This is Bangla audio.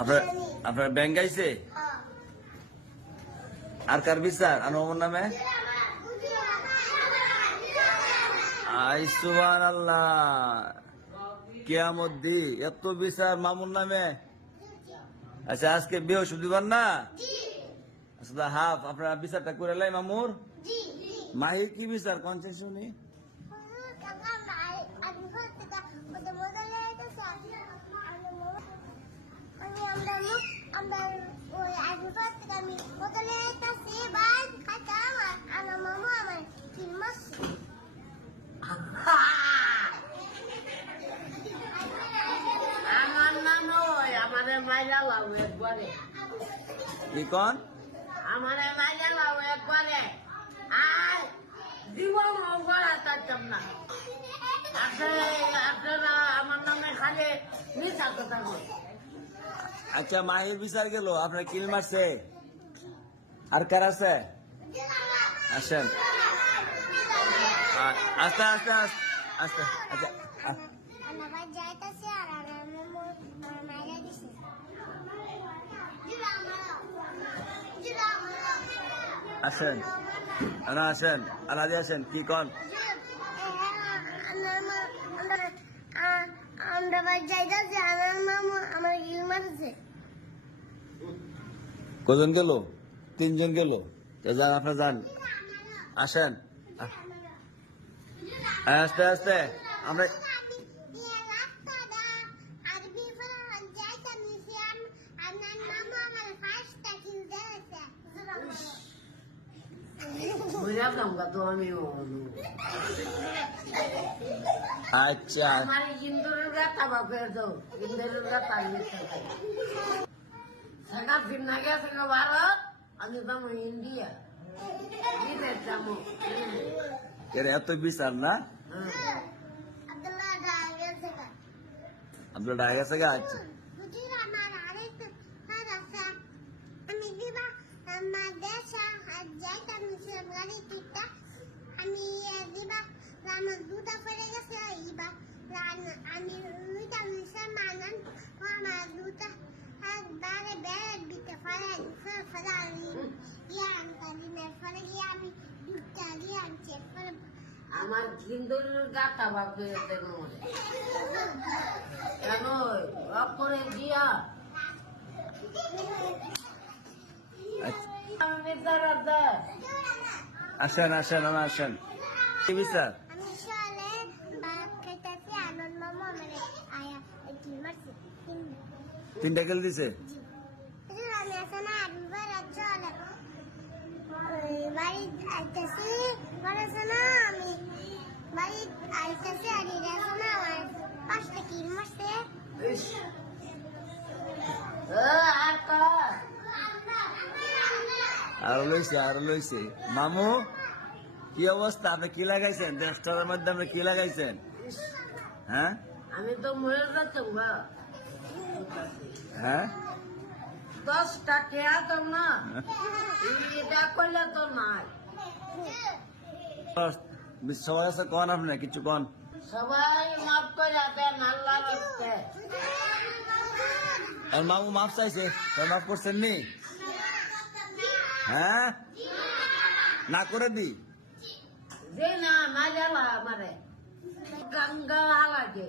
আপনার আপনার ব্যাংক আইছে? আর কার বিচার? আর মামুর নামে? আই সুবান আল্লাহ কেয়ামদ্দি এত বিচার মামুর নামে? আচ্ছা আজকে বৃহস্পতিবার না? আচ্ছা হাফ আপনার বিচারটা করে লাই মামুর? মাহি কি বিচার কনসেন শুনি আমার নাম ওই আমারে মাইলা লাউ একবারে কি কন? আমারে মাইলা লাউ একবারে। আর জীবন গড়া তারতাম না আসলে আপনারা আমার নামে খালি মিশা কথা আচ্ছা মাহির বিচার গেল আপনার কিল মারছে। আর কার আছে? আসেন। আস্তে আস্তে আস্তে আচ্ছা আসেন। না আসেন। আনাদি, আসেন। কি কন? আমরা বাড়ি যাইতাছি আমার মামু আমার ইল মারছে কজন গেল? তিনজন গেল? যান আপনার যান। আসেন। আ- আস্তে আস্তে। আমরা আচ্ছা। বাপের তো। আমি যাব ইন্ডিয়া। এর এত বিচার না? হ্যাঁ। আপনার ডাক গেছে গা। আচ্ছা। আমি দিবা আমার দুটা পড়ে গেছে ইবা আমি দুইটা মিশে মানান আমার দুটা আমার ইন্দুরের গাতা বাপের দেখো কেন? অপরে দিয়া। আচ্ছা। আসেন আসেন আমার আসেন। কি বিচার? আমি সলে ভাত খাইতেছি আনন্দ মামা আমার আয়া কি মারছে তিনটা গেল দিছে আমি এখন আনবার চলে বাড়ি আইতেছি আমি। বাড়ি আইতেছি আর এটা আছে আমার। পাঁচটা কিল মারছে। আর লইছে আর লইছে। মামু কি অবস্থা? আপনি কি লাগাইছেন? দেশটার মধ্যে আপনি কি লাগাইছেন? হ্যাঁ? আমি তো মরে যাচ্ছি হ্যাঁ? দশটা টেয়া তো না? এটা করলে তো নাই। সবার কাছে কন আপনি? কিছু কন? সবাই মাফ করে দেন আল্লাহ রাখতে আর মামু মাফ চাইছে? তার মাফ করছেন নি? হ্যাঁ? না করে দি। যে না না জ্বালা আমারে। গঙ্গা লাগে